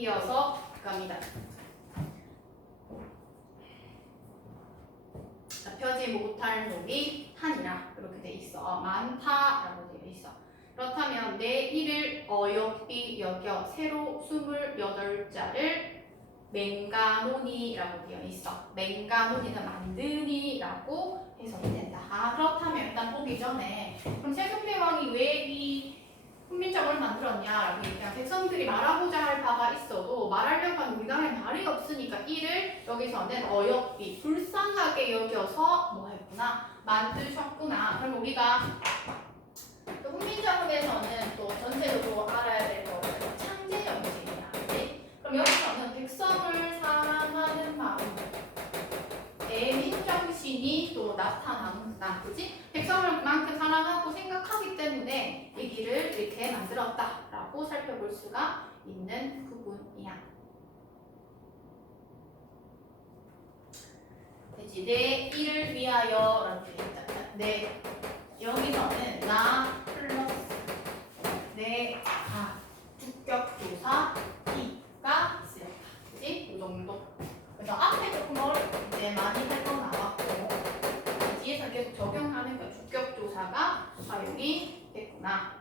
이어서 갑니다. 자, 펴지 못할 놈이 한이라 이렇게 돼 있어. 많다라고 되어 있어. 그렇다면 내 일을 어여삐 여겨 새로 28자를 맹가노니라고 되어 있어. 맹가노니는 만드니라고 해석이 된다. 그렇다면 일단 보기 전에 그럼 세종대왕이 왜 이 훈민정음을 만들었냐라고 얘기하면 백성들이 말하고자 할 바가 있어도 말하려고 하는 우리나라에 말이 없으니까 이를 여기서는 어여삐 불쌍하게 여겨서 뭐 했구나 만드셨구나. 그럼 우리가 또 훈민정음에서는 또 전체적으로 알아야 될 거는 창제 정신이야. 그치? 그럼 여기서는 백성을 사랑하는 마음 애민정신이 또 나타나는구나. 그치? 백성을 그만큼 사랑하고 생각하기 때문에 얘기를 이렇게 만들었다라고 살펴볼 수가 있는 부분이야. 그치? 내 일을 위하여 라고 되어 있다. 내 여기서는 나 플러스 내 주격조사 이가 쓰였다. 그치? 이 정도. 그래서 앞에 조금 이제 많이 설명 나왔고 뒤에서 계속 적용하는 거 주격조사가 사용이 됐구나.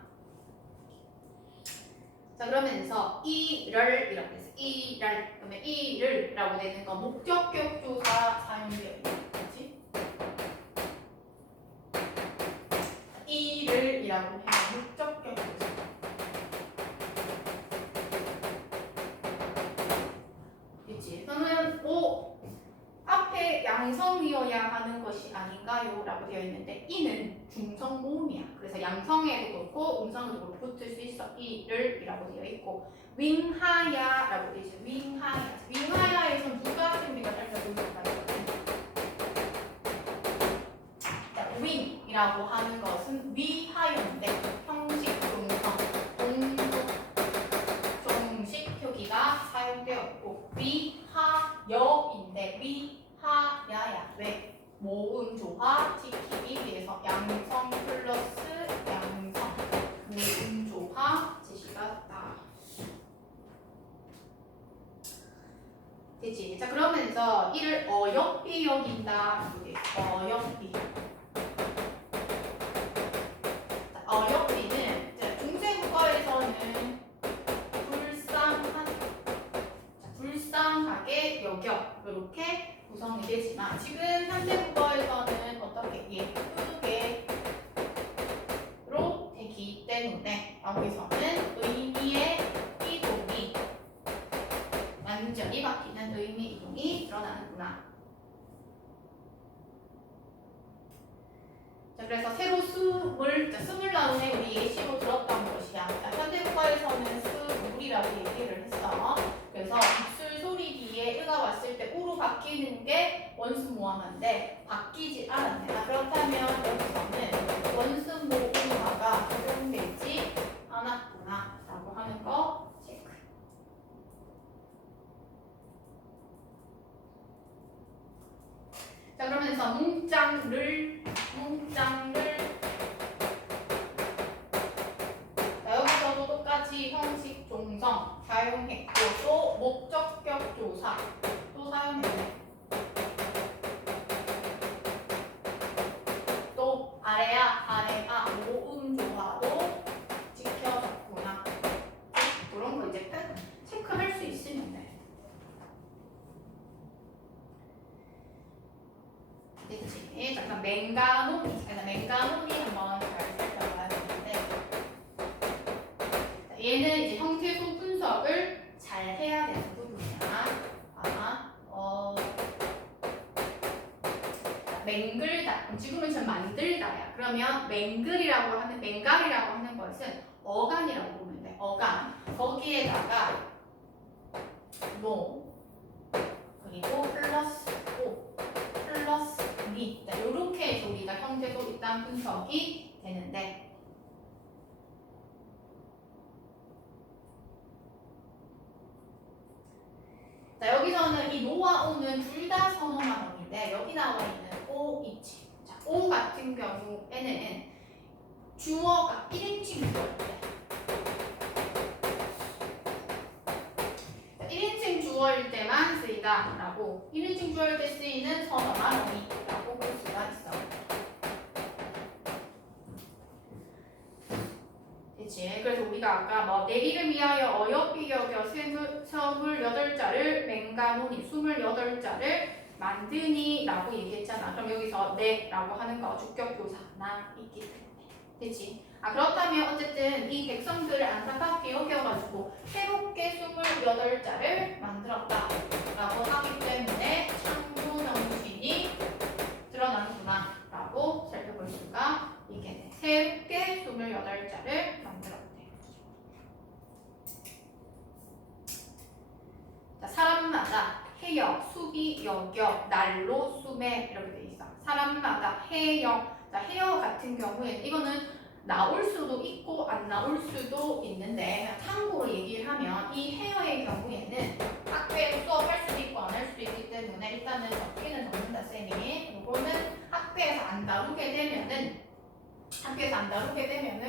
자 그러면서 이를 이라고 해서 이를 그러면 이를라고 되는 거 목적격조사 사용되어 있는 거지. 이를이라고 해서 목적격조사. 그치? 그러면 앞에 양성이어야 하는 것이 아닌가요? 라고 되어 있는데 이는 중성 모음이야. 그래서 양성에도 그렇고 음성에도 그렇고 붙을 수 있어. 이를 이라고 되어 있고 윙하야 라고 되어 있어. 윙하야. 윙하야에서 누가 우리가 살펴볼 수가 있거든. 윙이라고 하는 것은 위하여인데 형식 종성 동종 표기가 사용되었고 위하여인데 위하야야. 왜? 모음 조화 지키기 위해서 양성 플러스 양성 모음 조화 제시가 됐다. 되지? 자 그러면서 이를 어여삐 여긴다. 어여삐. 어여삐는 중세국어에서는 불쌍하게 여겨 이렇게 구성이 되지만 지금 현대국어에서는 어떻게 예쁘게로 되기 때문에 여기서는 의미의 이동이 완전히 바뀌는 의미 이동이 드러나는구나. 자, 그래서 새로 숨을 나오네 우리 예시로 들었던 것이야. 현대국어에서는 스물이라고 얘기를 했어. 그래서 입술 소리 뒤에 으가 왔을 때 우로 바뀌는 게 원수모음인데 바뀌지 않았네. 그렇다면 여기서는 원수모음화가 적용되지 않았구나 라고 하는 거 체크. 자 그러면서 문장을 여기서도 똑같이 형식 종성 사용했고 또 목적격 조사 또 사용했네. 또 아래아 모음 조화도 지켜졌구나. 그런 거 이제 체크할 수 있으면 돼. 됐지? 잠깐 맹가노미 한번 잘 살펴봐야 되는데 얘는 이제 형태소 분석을 잘 해야 되는 부분이야. 맹글다. 지금은 좀 만들다야. 그러면 맹갈이라고 하는 것은 어간이라고 보면 돼. 어간. 거기에다가 노 그리고 플러스 오 플러스 미 이렇게 해서 우리가 형태소 일단 분석이 되는데 자 여기서는 이 노와 오는 둘 다 선어만 어인데 여기 나와 있는 오 있지. 자, 오 같은 경우에는 주어가 1인칭 주어일 때 되겠다라고 1인칭 주어일 때 쓰이는 선어나 어미라고 볼 수가 있어. 그치? 그래서 우리가 아까 뭐 내리를 위하여 어여삐 여겨 28자를 맹가노니 28자를 만드니 라고 얘기했잖아. 그럼 여기서 네라고 하는 거 주격교사나 있기 때문에. 그치? 그렇다면 어쨌든 이 백성들을 안타깝게 여겨가지고 새롭게 28자를 만들었다 라고 하기 때문에 창조 정신이 드러나는구나 라고 살펴볼 수가 있겠네. 새롭게 28자를 만들었대. 자, 사람마다 해역, 수비, 여겨, 날로, 수매 이렇게 돼 있어. 사람마다 해역. 자, 해역 같은 경우에는 이거는 나올 수도 있고 안 나올 수도 있는데 참고로 얘기를 하면 이 헤어의 경우에는 학교에서 수업할 수도 있고 안 할 수도 있기 때문에 일단은 적기는 적는다 쌤이. 이거는 학교에서 안 다루게 되면은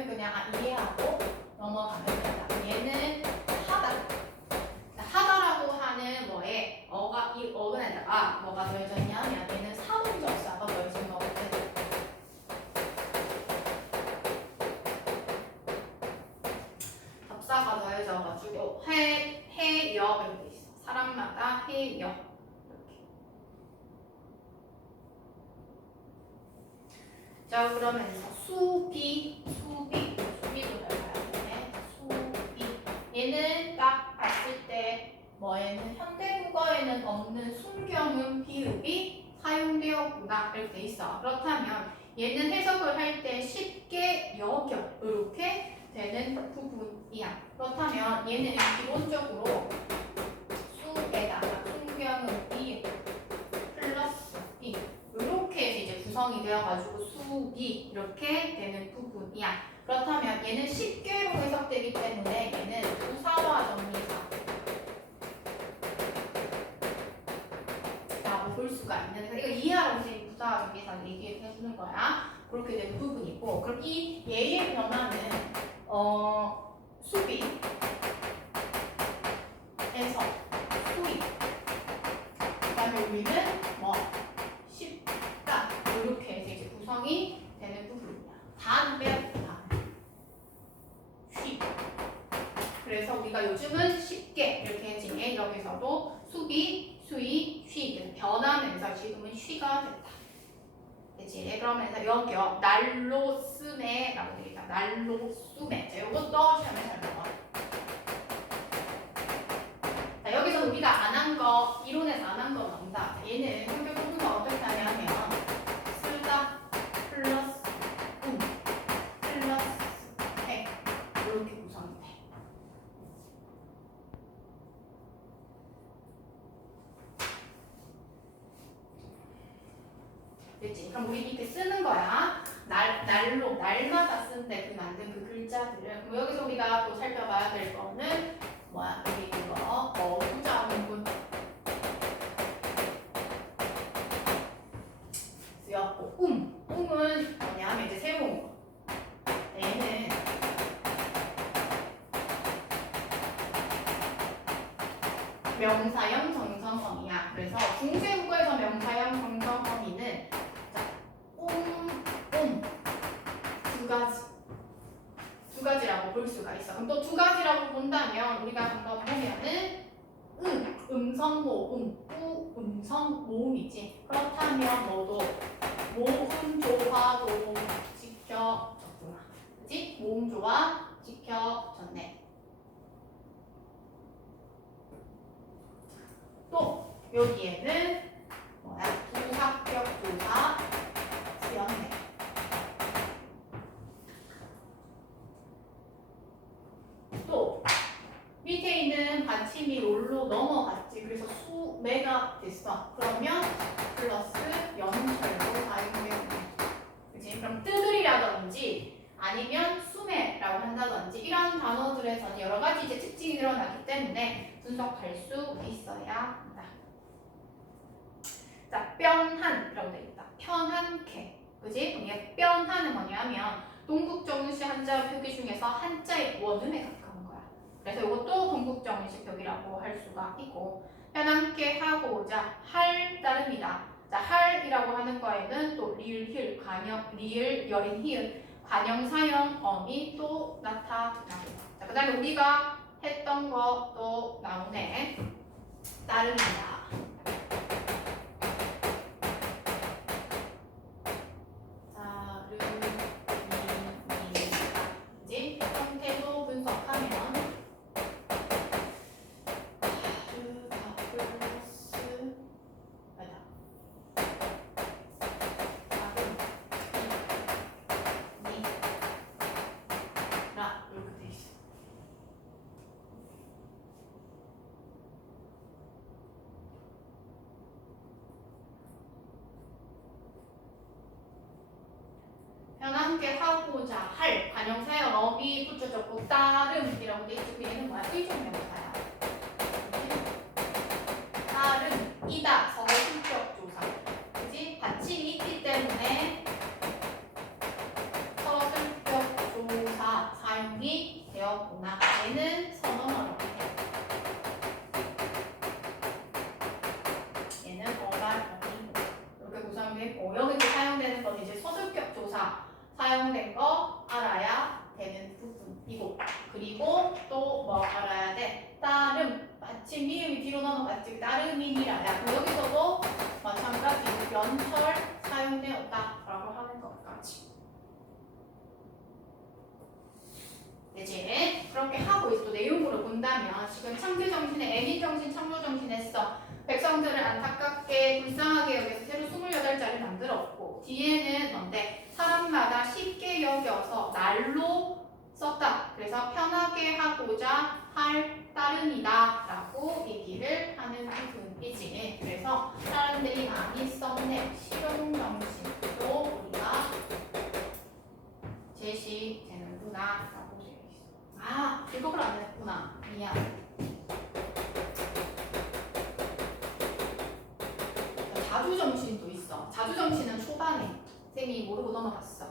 그냥 이해하고 넘어가면 된다. 얘는 하다라고 하는 뭐에 이 어근에다가 뭐가 더해져 있냐면 얘는 사문접사가 더해진 거거든. 접사가 더해져가지고 해역 이렇게 있어. 사람마다 해역 이렇게. 자 그러면서 수비도 들어가야 되네. 수비. 얘는 딱 봤을 때 뭐에는 현대국어에는 없는 순경음 비읍이 사용되었구나 이렇게 돼 있어. 그렇다면 얘는 해석을 할 때 쉽게 여겨 이렇게 되는 부분이야. 그렇다면 얘는 기본적으로 수에다가 순경음 비읍 플러스 이 이렇게 해서 이제 구성이 되어가지고 수비 이렇게 되는 부분이야. 그렇다면 얘는 10개로 해석되기 때문에 얘는 부사와 정리사 라고 볼 수가 있는데 이거 이해하라고 이제 부사와 정리사 얘기를 해주는 거야. 그렇게 되는 부분이고 그럼 이 얘의 변화는 수비에서 수입 그다음에 우리는 뭐 쉽다 이렇게 해서 이제 구성이 되는 부분이야. 단 빼고 그래서 우리가 요즘은 쉽게 이렇게 했지. 여기서도 수비, 수이, 쉬 변하면서 지금은 쉬가 됐다. 그치? 그러면서 여기요 날로 쓰매라고 되겠다. 날로 쓰매. 자, 이것도 시험에 잘 나와. 자, 여기서 우리가 안 한 거, 이론에서 안 한 거 나온다. 얘는 성격 공부가 어떻게 하냐면 쓰다 플러스 플러스 해 이렇게 구성이 돼. 그치? 그럼 우리 이렇게 쓰는 거야. 날로, 날마다 쓰는데 그 만든 그 글자들을. 그럼 여기서 우리가 또 살펴봐야 될 거는 뭐야? 여기 이거 부자 문분 쓰였고 음은 뭐냐면 이제 새로운 거. 얘는 명사형 정성어미야. 그래서 중세국어에서 명사형 정성어미는 두 가지라고 볼 수가 있어. 그럼 또 두 가지라고 본다면 우리가 한번 보면은 음성 모음, 음성 모음이지. 그렇다면 너도 모음 조화도 지켜졌구나. 그치? 모음 조화 지켜졌네. 또 여기에는 뭐야? 부합격 조사 쓰였네. 또 밑에 있는 받침이 롤로 넘어갔지. 그래서 수매가 됐어. 그러면 플러스 연철로 사용되는. 그치? 그럼 뜨들이라든지 아니면 수매라고 한다든지 이런 단어들에서는 여러 가지 이제 특징이 드러나기 때문에 분석할 수 있어야 한다. 자, 뼈한이라고 되어 있다. 편한케. 그지? 이게 뼈한은 뭐냐면 동국정시 한자 표기 중에서 한자의 원음에 가까운 거야. 그래서 이것도 동국정시 표기라고 할 수가 있고 편함께 하고자 할 따름이다. 자, 할이라고 하는 거에는 또 리을, 히읗, 관형, 리을, 여린, 히읗, 관형사형, 어미 또 나타납니다. 자, 그 다음에 우리가 했던 거 또 나오네. 따름이다. 이제 형태도 분석하면 편함께 하고자 할 관형사형 어미 붙여졌고 따름이라고 돼 있지. 얘는 뭐야? 의존명사야. 따름이다. 서술격 조사. 그지? 받침이 있기 때문에 서술격 조사 사용이 되었구나. 얘는 선언어라고 해. 얘는 어발어미 이렇게 구성이 되고 여기서 사용되는 건 이제 서술격 조사 사용된 거 알아야 되는 부분이고 그리고 또 뭐 알아야 돼? 따름 받침 미음이 뒤로 넘어갔지 따름이니라야 여기서도 마찬가지 연설 사용되었다라고 하는 것까지 이제 그렇게 하고 있어. 내용으로 본다면 지금 창조정신에 애민정신 창조정신에서 백성들을 안타깝게 불쌍하게 여겨서 새로 28자를 만들었고 뒤에는 뭔데 사람마다 쉽게 여겨서 날로 썼다. 그래서 편하게 하고자 할 따름이다 라고 얘기를 하는 부분이지. 그래서 사람들이 많이 썼네. 실용정신도 우리가 제시되는구나 라고 되어 있어. 아, 이걸 안 했구나. 미안. 자주정신도 있어. 자주정신은 초반에 쌤이 모르고 넘어갔어.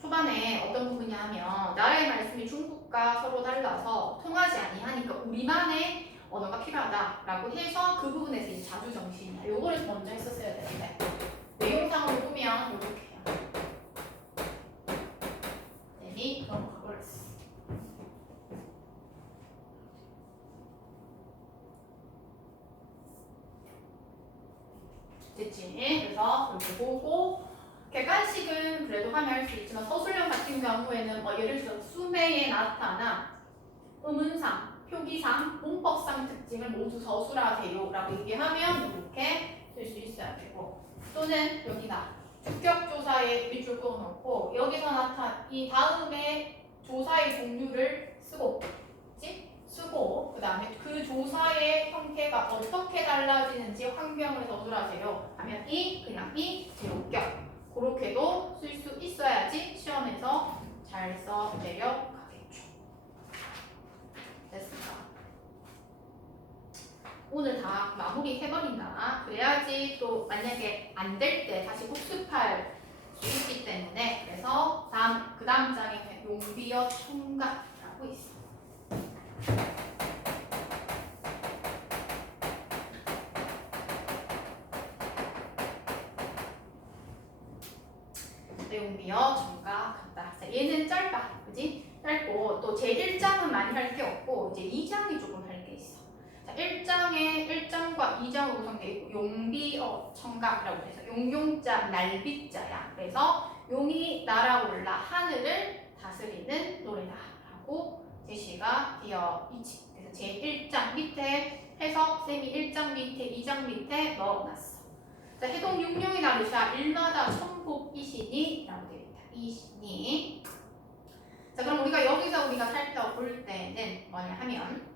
초반에 어떤 부분이냐 하면 나라의 말씀이 중국과 서로 달라서 통하지 아니하니까 우리만의 언어가 필요하다라고 해서 그 부분에서 이 자주정신이야. 요거를 먼저 했었어야 되는데 내용상으로 보면 이렇게 해요. 쌤이 넘어가 버렸어. 됐지? 그래서 이렇게 보고 객관식은 그래도 하면 할 수 있지만 서술형 같은 경우에는 예를 들어 수매에 나타나 의문상, 표기상, 문법상 특징을 모두 서술하세요 라고 얘기하면 이렇게 쓸 수 있어야 되고 또는 여기다 주격조사에 밑줄 그어놓고 여기서 나타난 이 다음에 조사의 종류를 쓰고 쓰고 그 다음에 그 조사의 형태가 어떻게 달라지는지 환경을 서술하세요 하면 그냥 제목격 그렇게도 쓸 수 있어야지 시험에서 잘 써내려가겠죠. 됐습니다. 오늘 다 마무리 해버린다. 그래야지 또 만약에 안 될 때 다시 복습할 수 있기 때문에 그래서 그 다음 장에 용비어 총각이라고 있어. 용비어 총각한다. 얘는 짧아, 그지? 짧고 또 제 1장은 많이 할 게 없고 이제 2장이 조금 할 게 있어. 자, 1장과 2장으로 구성되어 있고 용비어 청각이라고 해서 용용자 날비자야. 그래서 용이 날아올라 하늘을 다스리는 노래다라고 제시가 되어 있지. 그래서 제 1장 밑에 해석 쌤이 1장 밑에 2장 밑에 넣어놨어. 자, 해동 육룡이 나르샤 일마다 천복이시니 라고 되어 있다. 이시니. 자, 그럼 우리가 살펴볼 때는 뭐냐 하면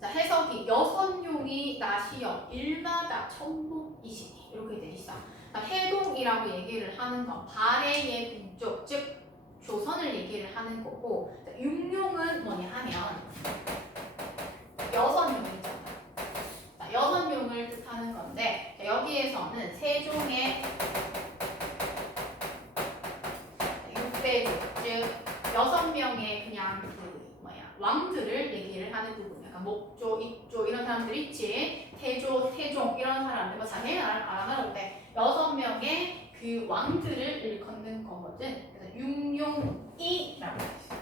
자, 해석이 여선용이 나시여 일마다 천복이시니 이렇게 되어 있어. 자, 해동이라고 얘기를 하는 건 발해의 동쪽 즉 조선을 얘기를 하는 거고 자, 육룡은 뭐냐 하면 여선용이죠. 여선용을 뜻하는 건데 여기에서는 세종의 6대조 즉 6명의 그냥 왕들을 얘기를 하는 부분. 약간 목조, 입조 이런 사람들 있지. 태조, 태종 이런 사람들 뭐 자세히 알아나는데 6명의 그 왕들을 일컫는 거거든. 그래서 융용이라고 했어.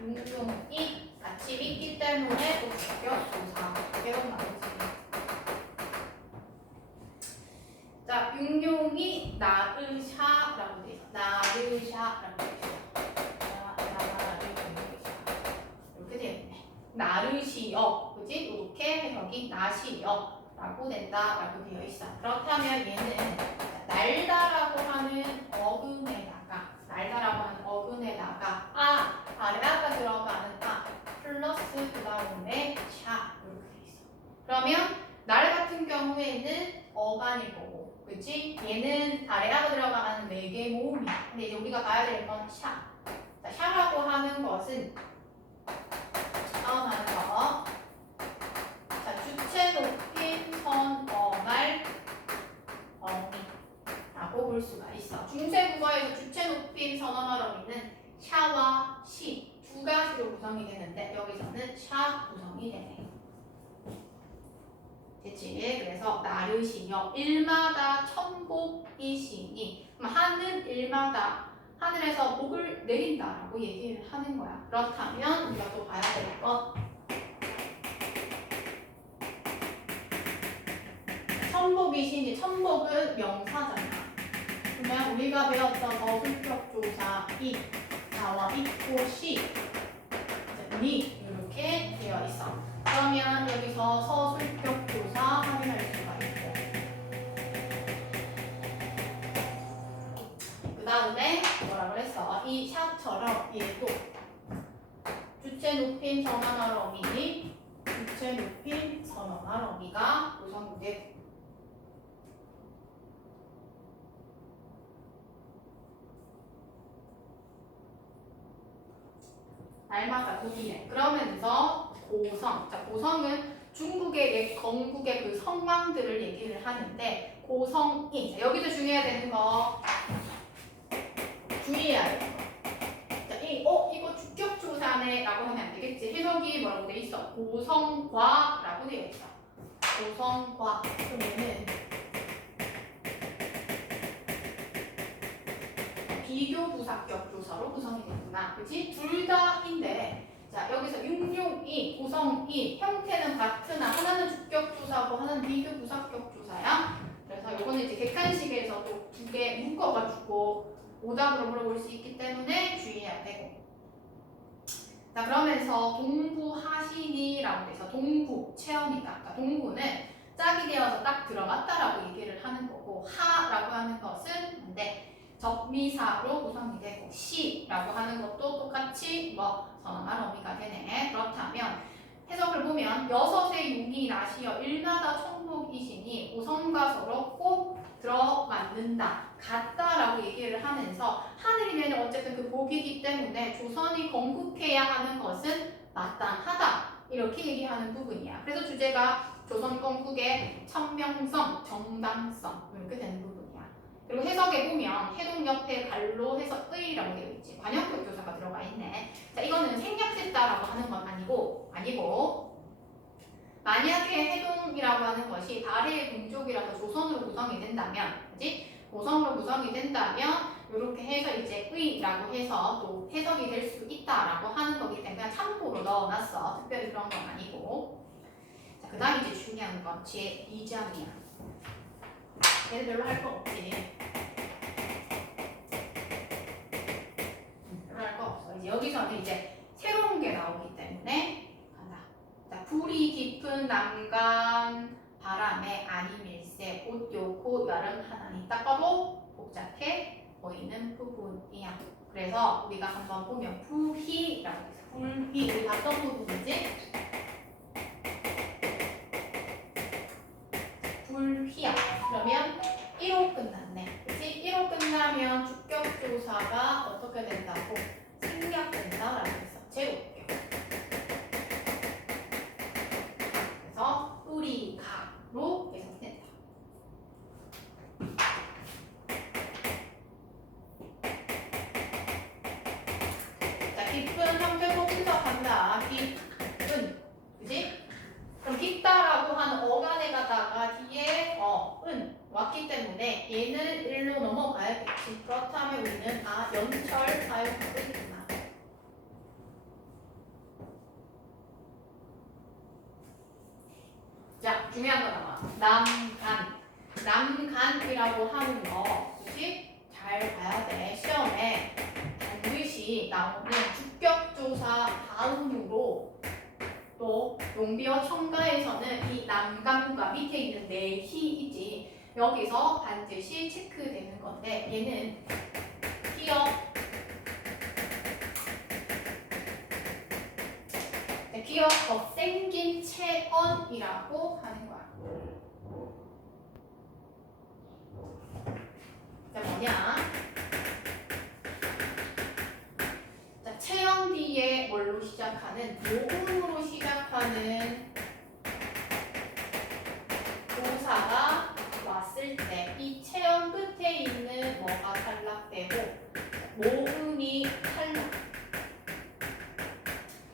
융용이 같이 있기 때문에 또 주격조사 이런 나오지. 자, 융용이 나르샤라고 돼 있어. 나르샤라고 돼 있어. 이렇게 되어 있네. 나르시어, 그지? 이렇게 해석이 나시어라고 된다라고 되어 있어. 그렇다면 얘는 날다라고 하는 어근에다가 아래아가 들어가는 플러스 그 다음에 샤 이렇게 돼 있어. 그러면 날 같은 경우에는 어간일 거고, 그치? 얘는 아래아가 들어가는 4개 모음이야. 근데 이제 우리가 봐야 될 건 샤. 자, 샤라고 하는 것은 다음하는 거. 자, 주체 높임 선어말 어미라고 볼 수가 있어. 중세 국어에서 주체 높임 선어말 어미는 샤와 시 두 가지로 구성이 되는데 여기서는 샤 구성이 되네. 됐지? 그래서 나르시녀 일마다 천복이시니 하는 일마다 하늘에서 복을 내린다라고 얘기를 하는 거야. 그렇다면 우리가 또 봐야 될 것 천복이시니 천복은 명사잖아. 그러면 우리가 배웠던 어술격조사 이 나와 있고 시 니 이렇게 되어 있어. 그러면 여기서 서술격조사 확인할 수가 있고 그 다음에 뭐라 그랬어? 이 샷처럼 얘도 주체 높임 선언할 어미 주체 높임 선언할 어미가 구성되고 날마다 고기네. 그러면서 고성. 자, 고성은 중국의 옛 건국의 그 성왕들을 얘기를 하는데 고성이. 자, 여기서 중요해야 되는 거 주의해야 되는 거. 자, 이거 주격조사네라고 하면 안 되겠지. 해석이 뭐라고 돼 있어? 고성과라고 되어 있어. 고성과. 그러면은 비교 부사격 조사로 구성이 되구나. 그치? 둘 다인데, 자, 여기서 육육이, 고성이, 형태는 같으나 하나는 주격 조사고 하나는 비교 부사격 조사야. 그래서 요거는 이제 객관식에서도 두 개 묶어가지고 오답으로 물어볼 수 있기 때문에 주의해야 되고. 자, 그러면서 동부하시니라고 돼서 동부, 체험이다. 그러니까 동부는 짝이 되어서 딱 들어갔다라고 얘기를 하는 거고, 하라고 하는 것은 뭔데? 적미사로 구성이 되고 시라고 하는 것도 똑같이 선언할 어미가 되네. 그렇다면 해석을 보면 여섯의 용이 나시어 일마다 천복이시니 고성과 서로 꼭 들어맞는다. 같다라고 얘기를 하면서 하늘이면 어쨌든 그 복이기 때문에 조선이 건국해야 하는 것은 마땅하다. 이렇게 얘기하는 부분이야. 그래서 주제가 조선 건국의 천명성, 정당성 이렇게 되는 부분. 그리고 해석에 보면 해동 옆에 갈로 해서 의라고 되어 있지. 관형격 조사가 들어가 있네. 자, 이거는 생략했다라고 하는 건 아니고 만약에 해동이라고 하는 것이 달의 동족이라서 조선으로 구성이 된다면, 그지? 고성으로 구성이 된다면 이렇게 해서 이제 의라고 해서 또 해석이 될 수 있다라고 하는 거기 때문에 그냥 참고로 넣어놨어. 특별히 그런 건 아니고. 자, 그 다음 이제 중요한 건 제2장이야. 얘는 별로 할 거 없지. 별로 할 거 없어. 이제 여기서는 이제 새로운 게 나오기 때문에 간다. 자, 불이 깊은 남간 바람에 아니밀세 옷 요고 여름 하나니 딱 봐도 복잡해 보이는 부분이야. 그래서 우리가 한번 보면 불희라고 해서 불희 우리 봤던 부분이지? 불희야. 그러면 1호 끝났네. 그치? 1호 끝나면 주격조사가 어떻게 된다고? 생략된다라고 했어. 제곱격. 그래서 우리가로 해석된다. 자, 깊은 형태로 해석한다. 은. 그지? 그럼 깊다라고 하는 어간에다가 뒤에 은 왔기 때문에 얘는 일로 넘어가야겠지. 그렇다면 우리는 연철 사용하고 있구나. 자, 중요한 거 나와. 남간이라고 하는 거, 그치? 잘 봐야 돼. 시험에 반드시 나오는 주격조사 다음으로 또 용비어 첨가에서는 이 남간과 밑에 있는 내희이지 여기서 반드시 체크되는 건데 얘는 기억 더 생긴 체언이라고 하는 거야. 자, 뭐냐? 자, 체언 뒤에 뭘로 시작하는? 모음으로 시작하는 조사가 왔을 때 이 체언 끝에 있는 뭐가 탈락되고 모음이 탈락.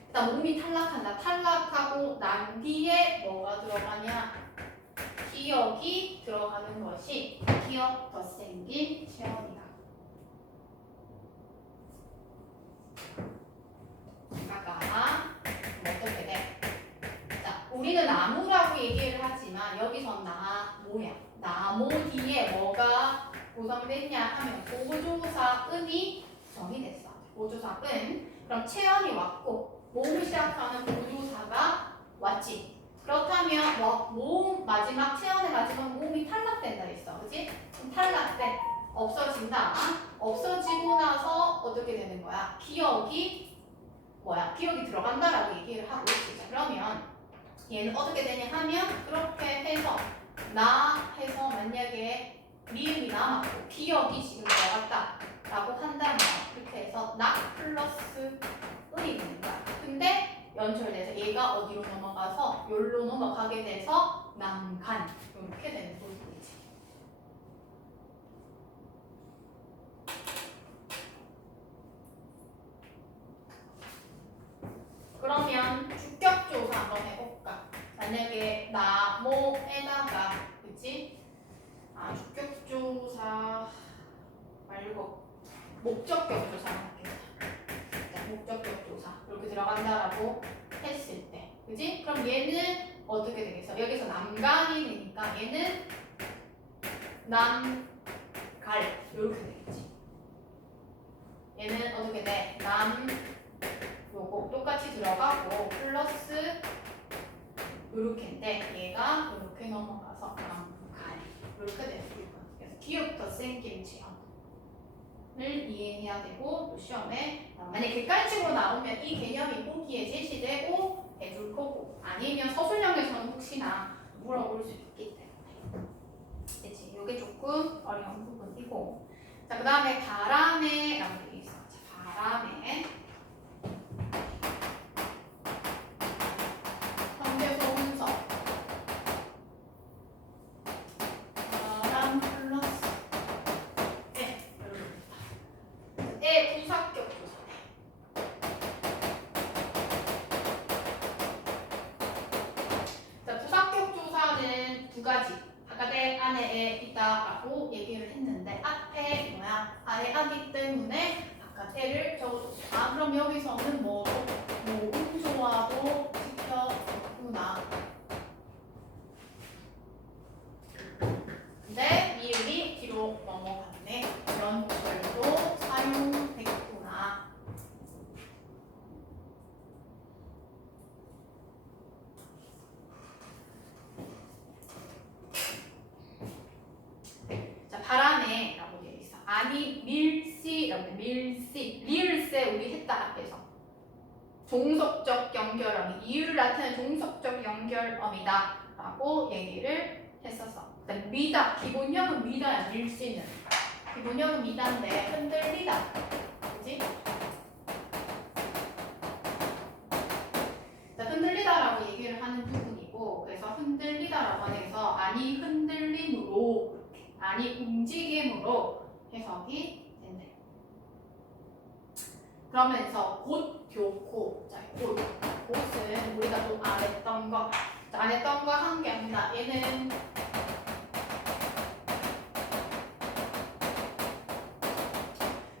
일단 모음이 탈락한다. 탈락하고 난 뒤에 뭐가 들어가냐? 기억이 들어가는 것이 기억 더 생긴 체언이다. 아까 어떻게 돼? 자, 우리는 나무라고 얘기를 하지만 여기서 나모야. 나모 뒤에 뭐가 구성됐냐 하면 보조사 은이 정의됐어. 보조사 은. 그럼 체언이 왔고 모음 시작하는 보조사가 왔지. 그렇다면 모음 마지막 체언의 마지막 모음이 탈락된다 했어. 그치? 그럼 탈락돼. 없어진다. 없어지고 나서 어떻게 되는 거야? 기억이 기억이 들어간다라고 얘기를 하고 있지. 자, 그러면 얘는 어떻게 되냐 하면 그렇게 해서 나 해서 만약에 미음이 남았고 기억이 지금 들어갔다라고 한다면 그렇게 해서 나 플러스 은이 되는 거야. 근데 연철돼서 얘가 어디로 넘어가서 여기로 넘어가게 돼서 남간 이렇게 되는 부분이지. 그러면 주격조사 한번 해볼까? 만약에 나모에다가 그치? 주격조사 말고 목적격 조사 할게요. 목적격 조사 이렇게 들어간다라고 했을 때 그지? 그럼 얘는 어떻게 되겠어? 여기서 남간이 되니까 얘는 남갈 이렇게 되겠지. 얘는 어떻게 돼? 요거 똑같이 들어가고 플러스 요렇게인데 얘가 이렇게 넘어가서 남갈 이렇게 되는 거야. 그래서 기억더 생긴 체험을 이해해야 되고 또 시험에 만약 객관식으로 나오면 이 개념이 보기에 제시되고 해줄 거고 아니면 서술형에서는 혹시나 물어볼 수 있기 때문에 그치? 이게 조금 어려운 부분이고 자 그 다음에 바람에 라고 되어 있어. 자, 바람에 현대소문서 바람 플러스 부사격 조사. 자, 부사격 조사는 두 가지. 바깥에 안에 있다라고 얘기를 했는데 앞에 뭐야? 아래 하기 때문에 바깥에를 적어줬어. 그럼 여기서는 음조화도 시켜줬구나. 근데 미음이 뒤로 넘어갔네. 이런 것들도 사용됐구나. 자, 바람에 라고 되어 있어. 아니 밀시라고 돼. 밀시. 리을세 우리 했다 앞에서. 종속적 연결어미. 이유를 나타내는 종속적 연결어미다. 라고 얘기를 했었어. 미다. 기본형은 미다야. 밀시는. 기본형은 미다인데 흔들리다. 그지? 자, 흔들리다라고 얘기를 하는 부분이고 그래서 흔들리다라고 하는 데서 아니 흔들림으로 아니 움직임으로 해석이 된대. 그러면서 곧 교코. 자, 곧은 우리가 또 안 했던 거. 자, 안 했던 거 한 게 아니라 얘는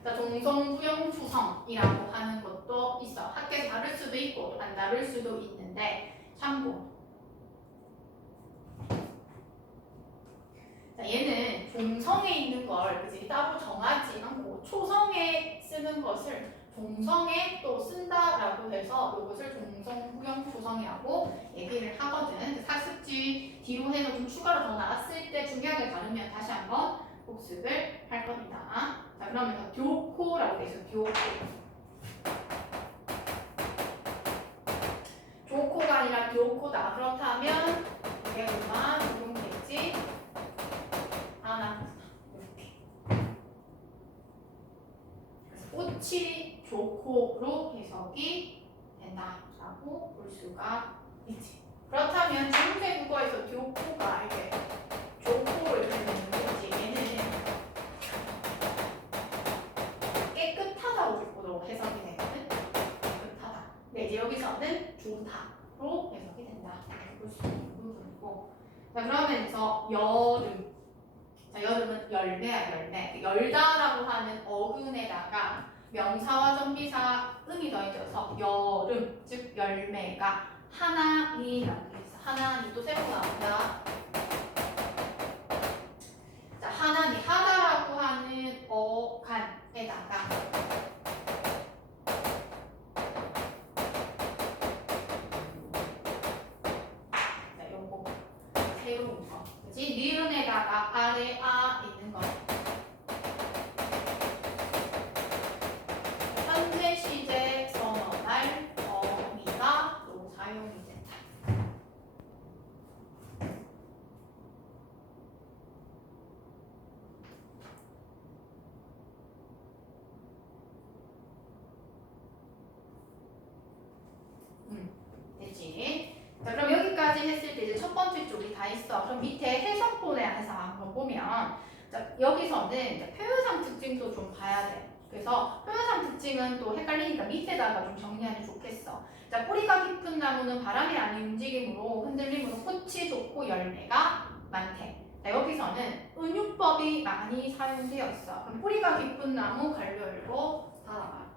동성부영투성이라고 하는 것도 있어. 학교에 다를 수도 있고 안 다를 수도 있는데 참고. 자, 얘는 종성에 있는 걸 그지 따로 정하지 않고 초성에 쓰는 것을 종성에 또 쓴다라고 해서 이것을 종성부영투성이라고 얘기를 하거든. 학습지 뒤로 해서 좀 추가로 더 나왔을 때 중요한 게 다르면 다시 한번 복습을 할 겁니다. 자, 그러면 교코라고 돼 있어. 교코. 조코가 아니라 교코다. 그렇다면 이게 얼마 적용되지? 하나 이렇게. 그래서 꽃이 조코로 해석이 된다라고 볼 수가 있지. 그렇다면 중세 국어에서 교코가 이렇게 조코를 이렇게 되는 거지. 얘는 깨끗하다고 해석이 되거든. 깨끗하다. 근데 이제 여기서는 좋다로 해석이 된다. 볼 수 있는 부분이고. 자, 그러면서 여름. 자, 여름은 열매야, 열매. 열다라고 하는 어근에다가 명사와 전미사 음이 더해져서 여름, 즉 열매가 하나니라고 했어. 하나니 또 새로 나온다. 자, 하나니 하다라고 하는 어간에다가 자, 요거 새로운 거. 그지? 니은에다가 아래 아 있는 거. 현재 시제 선언할 어미가 또 사용이 된다. 되지? 자, 그럼 여기까지 했을 때 이제 첫 번째 쪽이 다 있어. 그럼 밑에 해석본에서 한번 보면 자, 여기서는 이제 표현상 특징도 좀 봐야 돼. 그래서 표현상 특징은 또 헷갈리니까 밑에다가 좀 정리하면 좋겠어. 자, 뿌리가 깊은 나무는 바람이 아닌 움직임으로 흔들림으로 꽃이 좋고 열매가 많대. 자, 여기서는 은유법이 많이 사용되어 있어. 그럼 뿌리가 깊은 나무 갈려 열고 따라가.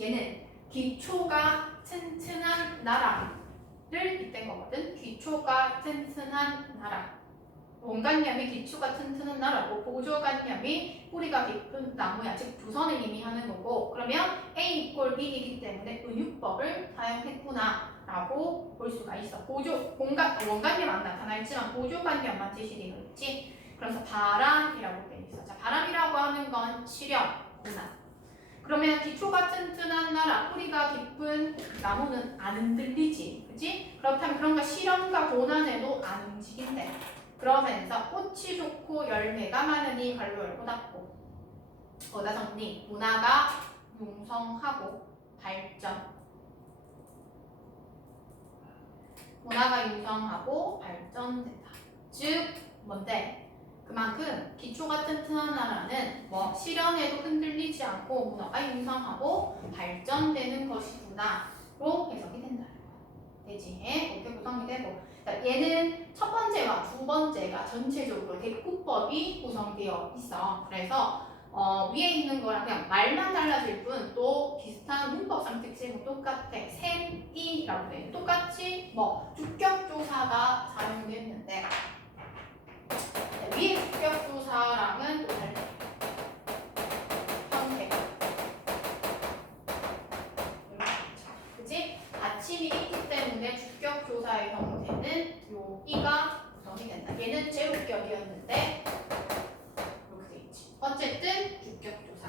얘는 기초가 튼튼한 나라를 빗댄 거거든. 기초가 튼튼한 나라. 원관념이 기초가 튼튼한 나라고 보조관념이 뿌리가 깊은 나무야. 즉 부선을 의미하는 거고. 그러면 A 이꼴 B이기 때문에 은유법을 사용했구나 라고 볼 수가 있어. 원관념 안 나타나 있지만 보조관념만 제시되어 있지. 그래서 바람이라고 되어 있어. 자, 바람이라고 하는 건 시련, 고난. 그러면 기초가 튼튼한 나라, 뿌리가 깊은 나무는 안 흔들리지. 그치? 그렇다면 그런 거 시련과 고난에도 안 움직인대. 그러면서 꽃이 좋고 열매가 많으니 갈로 열고 닫고. 거다 정리. 문화가 융성하고 발전. 문화가 융성하고 발전된다. 즉, 뭔데? 그만큼 기초가 튼튼한 나라는 뭐 시련에도 흔들리지 않고 문화가 융성하고 발전되는 것이구나로 해석이 된다. 되지? 이렇게 구성이 되고 얘는 첫 번째와 두 번째가 전체적으로 대꾸법이 구성되어 있어. 그래서 위에 있는 거랑 그냥 말만 달라질 뿐 또 비슷한 문법상 특징은 똑같아. 셈이라고 돼. 똑같이 뭐 주격조사가 사용됐는데 위에 주격조사랑은 또 달리 형태. 그치? 받침이 있기 때문에 주격조사의 형태는 요 이가 구성이 된다. 얘는 제곱격이었는데 이렇게 돼 있지. 어쨌든 주격조사.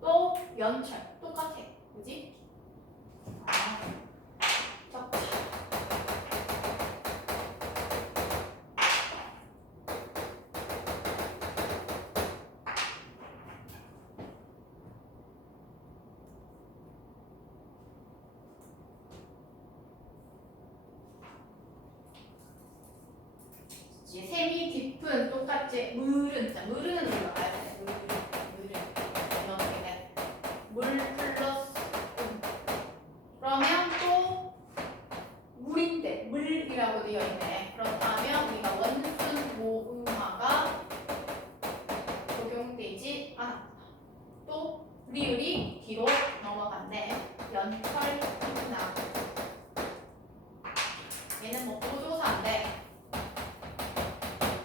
또 연철 똑같아. 그지? 적자. 셈이 깊은 똑같이 물은 자 물은 올라가야 돼. 물은 이렇게 돼. 물 플러스 비율이 뒤로 넘어간대. 연철이나 얘는 뭐 보조사인데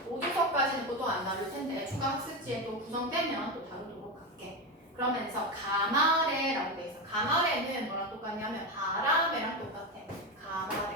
5조서까지는 보통 안 다룰 텐데 추가 학습지에 또 구성되면 또 다루도록 할게. 그러면서 가마레라고 돼 있어. 가마레는 뭐랑 똑같냐면 바람에랑 똑같아. 가마레.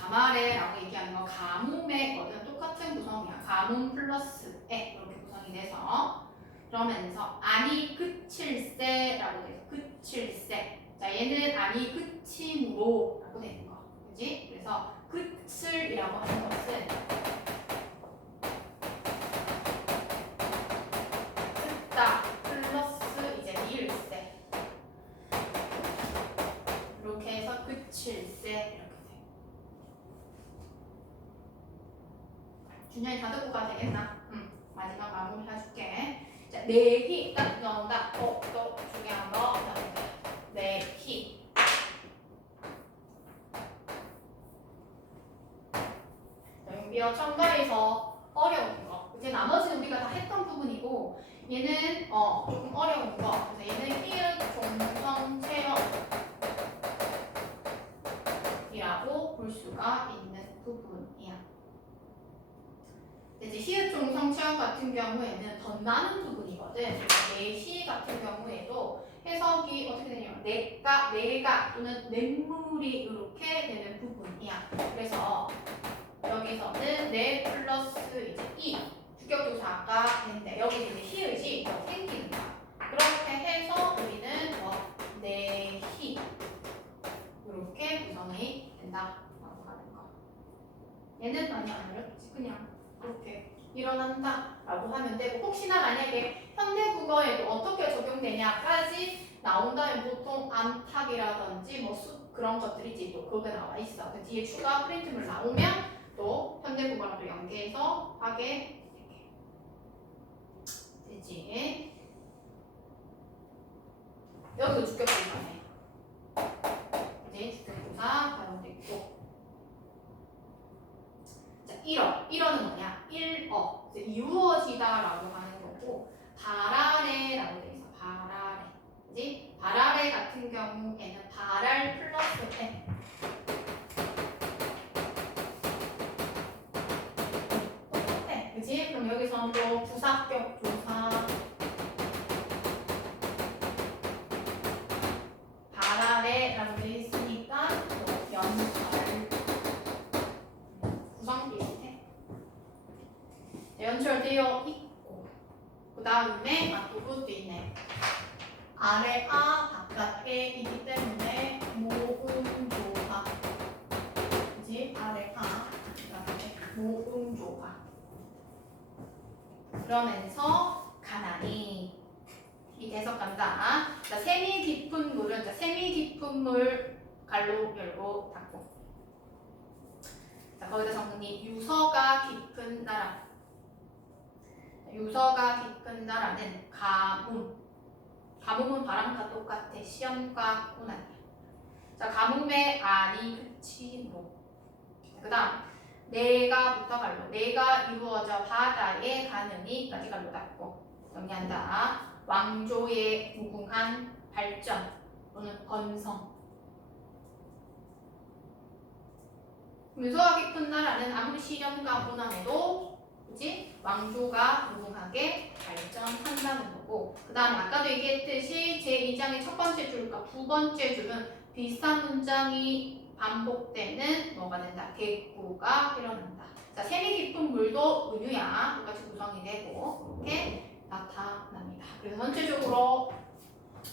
가마레라고 얘기하는 거 가뭄의 거든 똑같은 구성이야. 가뭄 플러스 에 이렇게 구성이 돼서 그러면서 아니 그칠세라고 돼 있어. 그칠세. 자 얘는 아니 그침으로 라고 되는 거. 그지? 그래서 그칠이라고 하는 것은 듣다 플러스 이제 니을세 이렇게 해서 그칠세 이렇게 돼. 준현이 다 듣고 가도 되겠나? 마지막 마무리 해줄게. 자, 내희 딱 나온다. 또 중요한 거 나온다. 내희. 연비어 첨가에서 어려운 거. 이제 나머지는 우리가 다 했던 부분이고 얘는 조금 어려운 거. 그래서 얘는 히읗 종성 체형이라고 볼 수가 있는 부분이야. 이제 히읗 종성 체형 같은 경우에는 더 많은 부분이거든. 내시 같은 경우에도 해석이 어떻게 되냐면 내가 또는 냇물이 이렇게 되는 부분이야. 그래서 여기서는 내 플러스 이제 이 주격조사가 되는데 여기 이제 히읗이 더 생기는 거야. 그렇게 해서 우리는 내히 이렇게 구성이 된다라고 하는 거. 얘는 많이 안 어렵지. 그냥 이렇게 일어난다라고 하면 되고 혹시나 만약에 현대국어에도 어떻게 적용되냐까지 나온다면 보통 암탉이라든지 뭐 숲 그런 것들이지 또 그게 나와 있어. 그 뒤에 추가 프린트물 나오면 또 현대국어랑 또 연계해서 하게 되지. 여기도 주격조사네. 이제 주격조사 가정도 있고. 자, 1어는 뭐냐? 1어. 이루어지다라고 하는 거고, 바라레라고 돼 있어. 바라레. 그지? 바라레 같은 경우에는 바랄 플러스 에. 똑같아. 그지? 그럼 여기서는 또 부사격 조사. 바라레라고 돼 있으니까 또 연설. 구성 비슷해. 연출되어 있고 그 다음에 그것도 있네. 아래 아 바깥에 이기 때문에 모음조화. 그지? 아래 아 바깥에 모음조화. 그러면서 가나니 이 해석한다. 자, 셈이 깊은 물은 자, 셈이 깊은 물 갈로 열고 닫고. 자, 거기다 정리. 유서가 깊은 나라. 유서가 깊은 나라는 가뭄. 가뭄은 바람과 똑같아. 시험과 고난이야. 자, 가뭄의 아니 그치로. 그 다음 내가 부터 갈로. 내가 이루어져 바다에 가느니까지 갈로 닫고. 정리한다. 왕조의 무궁한 발전 또는 번성. 유서가 깊은 나라는 아무리 시련과 고난에도 그치? 왕조가 무궁하게 발전한다는 거고 그 다음에 아까도 얘기했듯이 제2장의 첫 번째 줄과 두 번째 줄은 비슷한 문장이 반복되는 뭐가 된다? 대꾸가 일어난다. 자, 셈이 깊은 물도 은유야. 똑같이 구성이 되고 이렇게 나타납니다. 그래서 전체적으로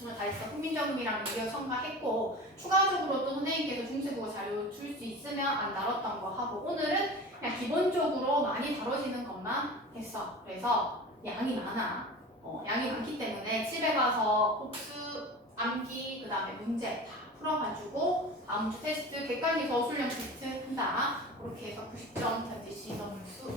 오늘 다 했어. 국민정음이랑 연결 첨가했고 추가적으로 또 선생님께서 중세국어 자료 줄 수 있으면 안 다뤘던 거 하고 오늘은 그냥 기본적으로 많이 다뤄지는 것만 했어. 그래서 양이 많아. 양이 많기 때문에 집에 가서 복습, 암기, 그 다음에 문제 다 풀어가지고 다음 주 테스트 객관식 서술형 테스트 한다. 그렇게 해서 90점 편지 시험을 수